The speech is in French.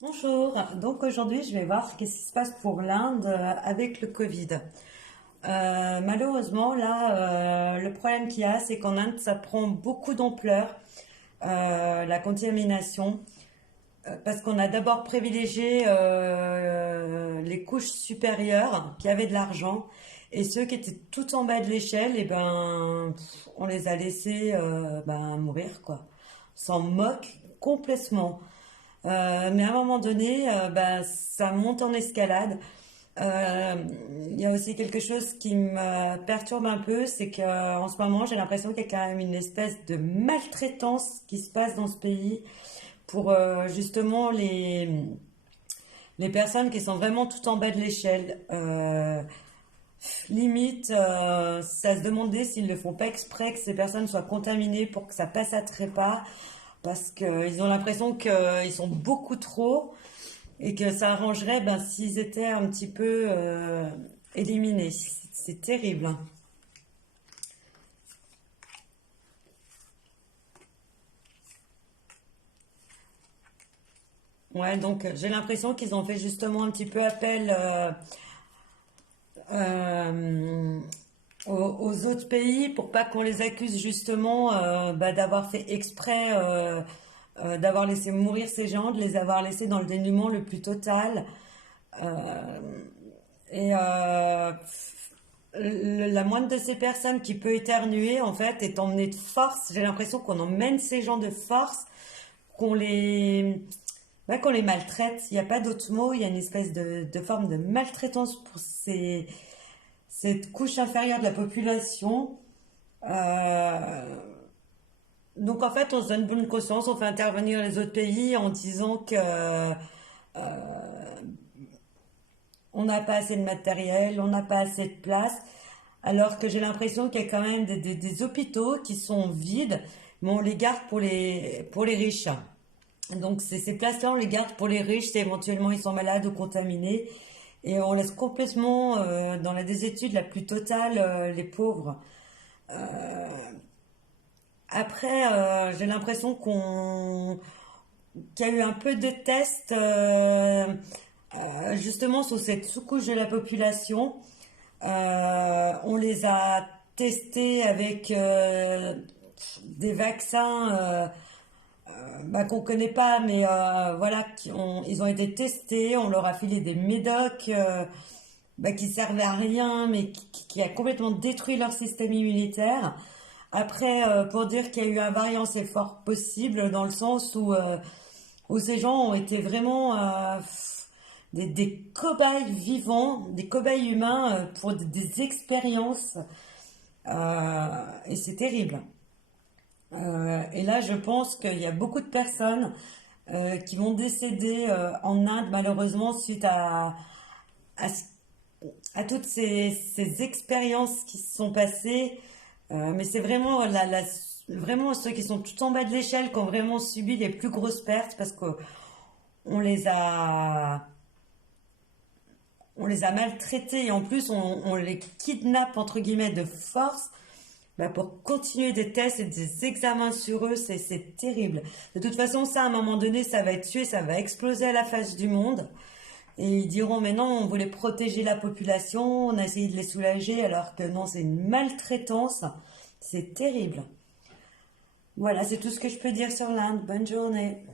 Bonjour, donc aujourd'hui je vais voir qu'est-ce qui se passe pour l'Inde avec le Covid. Malheureusement là, le problème qu'il y a c'est qu'en Inde ça prend beaucoup d'ampleur, la contamination, parce qu'on a d'abord privilégié les couches supérieures qui avaient de l'argent et ceux qui étaient tout en bas de l'échelle, et ben on les a laissés mourir quoi. On s'en moque complètement. Mais à un moment donné, ça monte en escalade. Euh, Il y a aussi quelque chose qui me perturbe un peu, c'est qu'en ce moment, j'ai l'impression qu'il y a quand même une espèce de maltraitance qui se passe dans ce pays pour justement les personnes qui sont vraiment tout en bas de l'échelle. Limite, ça se demandait s'ils ne le font pas exprès que ces personnes soient contaminées pour que ça passe à trépas, parce qu'ils ont l'impression qu'ils sont beaucoup trop et que ça arrangerait s'ils étaient un petit peu éliminés. C'est terrible, hein. Ouais, donc j'ai l'impression qu'ils ont fait justement un petit peu appel euh, aux autres pays pour pas qu'on les accuse justement d'avoir fait exprès, d'avoir laissé mourir ces gens, de les avoir laissés dans le dénuement le plus total. Euh, et la moindre de ces personnes qui peut éternuer, en fait, est emmenée de force. J'ai l'impression qu'on emmène ces gens de force, qu'on les, qu'on les maltraite. Il n'y a pas d'autre mot. Il y a une espèce de forme de maltraitance pour cette couche inférieure de la population. Euh, donc en fait, on se donne bonne conscience, on fait intervenir les autres pays en disant que on n'a pas assez de matériel, on n'a pas assez de place, alors que j'ai l'impression qu'il y a quand même des hôpitaux qui sont vides, mais on les garde pour les riches. Donc ces places-là, on les garde pour les riches, si éventuellement ils sont malades ou contaminés, et on laisse complètement dans la désétude la plus totale les pauvres. Après, j'ai l'impression qu'il y a eu un peu de tests justement sur cette sous-couche de la population. On les a testés avec des vaccins qu'on connaît pas, mais voilà, ils ont été testés. On leur a filé des médocs qui servaient à rien, mais qui a complètement détruit leur système immunitaire. Après, pour dire qu'il y a eu un variant, c'est fort possible dans le sens où ces gens ont été vraiment des cobayes vivants, des cobayes humains pour des expériences. Et c'est terrible. Et là, je pense qu'il y a beaucoup de personnes qui vont décéder en Inde, malheureusement, suite à, à toutes ces expériences qui se sont passées. Mais c'est vraiment, vraiment ceux qui sont tout en bas de l'échelle qui ont vraiment subi les plus grosses pertes parce qu'on les a, on les a maltraités et en plus on les kidnappe entre guillemets de force pour continuer des tests et des examens sur eux, c'est terrible. De toute façon, ça, à un moment donné, ça va être tué, ça va exploser à la face du monde. Et ils diront, mais non, on voulait protéger la population, on a essayé de les soulager, alors que non, c'est une maltraitance. C'est terrible. Voilà, c'est tout ce que je peux dire sur l'Inde. Bonne journée.